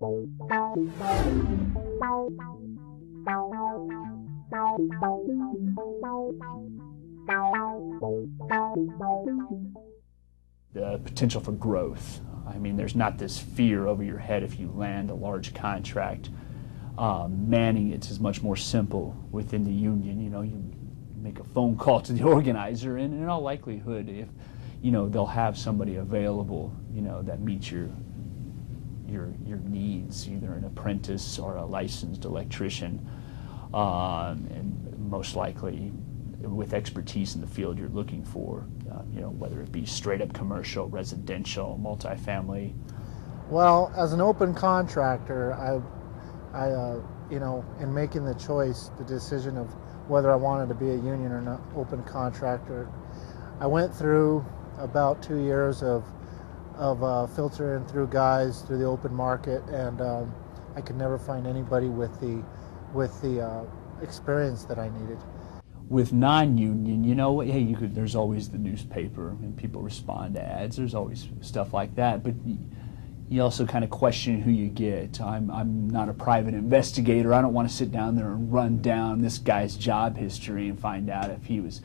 The potential for growth. I mean, there's not this fear over your head if you land a large contract. Manning it is much more simple within the union. You know, you make a phone call to the organizer, and in all likelihood, if you know, they'll have somebody available, you know, that meets your needs, either an apprentice or a licensed electrician, and most likely with expertise in the field you're looking for, you know, whether it be straight up commercial, residential, multifamily. Well, as an open contractor, I you know, in making the choice, the decision of whether I wanted to be a union or not open contractor, I went through about 2 years of filtering through guys through the open market, and I could never find anybody with the experience that I needed. With non-union, you know, hey, there's always the newspaper and people respond to ads. There's always stuff like that, but you also kind of question who you get. I'm not a private investigator. I don't want to sit down there and run down this guy's job history and find out if he was,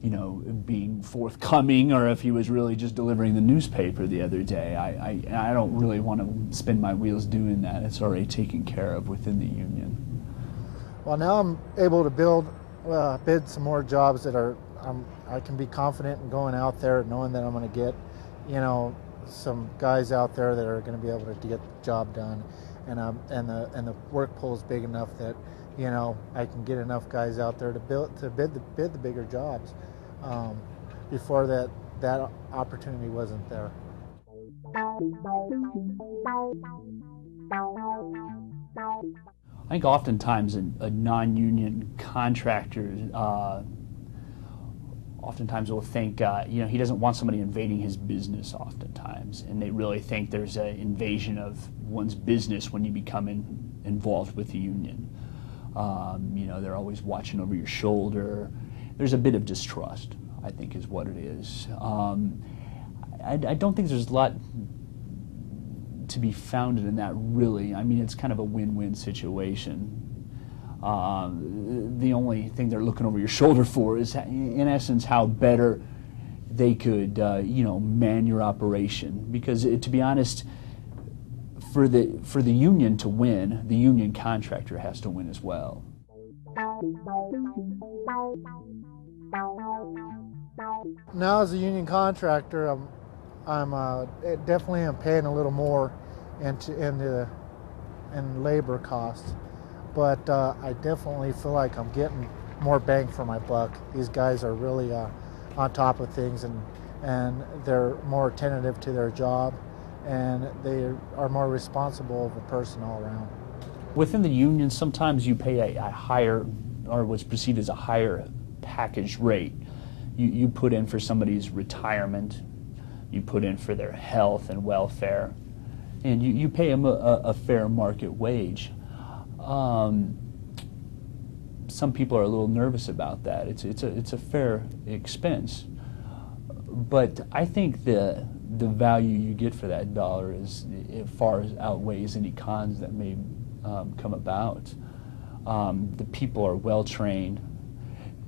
you know, being forthcoming or if he was really just delivering the newspaper the other day. I don't really want to spin my wheels doing that. It's already taken care of within the union. Well, now I'm able to bid some more jobs that I can be confident in going out there knowing that I'm going to get, you know, some guys out there that are going to be able to get the job done, and the work pool is big enough that, you know, I can get enough guys out there to bid the bigger jobs. Before that opportunity wasn't there. I think oftentimes a non-union contractor oftentimes will think, you know, he doesn't want somebody invading his business oftentimes, and they really think there's an invasion of one's business when you become involved with the union. You know, they're always watching over your shoulder. There's a bit of distrust, I think, is what it is. I don't think there's a lot to be founded in that, really. I mean, it's kind of a win-win situation. The only thing they're looking over your shoulder for is, in essence, how better they could, you know, man your operation. Because, to be honest, for the union to win, the union contractor has to win as well. Now, as a union contractor, I'm definitely am paying a little more in labor costs, but I definitely feel like I'm getting more bang for my buck. These guys are really on top of things, and they're more attentive to their job, and they are more responsible of a person all around. Within the union, sometimes you pay a higher, or what's perceived as a higher package rate. You put in for somebody's retirement, you put in for their health and welfare, and you pay them a fair market wage. Some people are a little nervous about that. It's a fair expense, but I think the value you get for that dollar is far outweighs any cons that may come about. The people are well trained.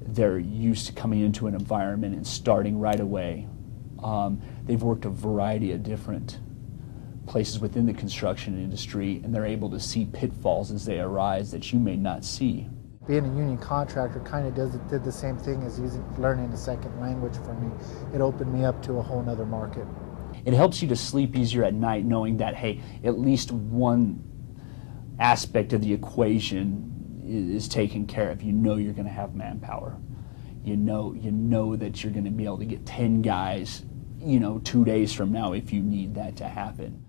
They're used to coming into an environment and starting right away. They've worked a variety of different places within the construction industry, and they're able to see pitfalls as they arise that you may not see. Being a union contractor kind of did the same thing as learning a second language for me. It opened me up to a whole nother market. It helps you to sleep easier at night knowing that, hey, at least one aspect of the equation is taken care of. You know you're going to have manpower. You know that you're going to be able to get 10 guys, you know, 2 days from now if you need that to happen.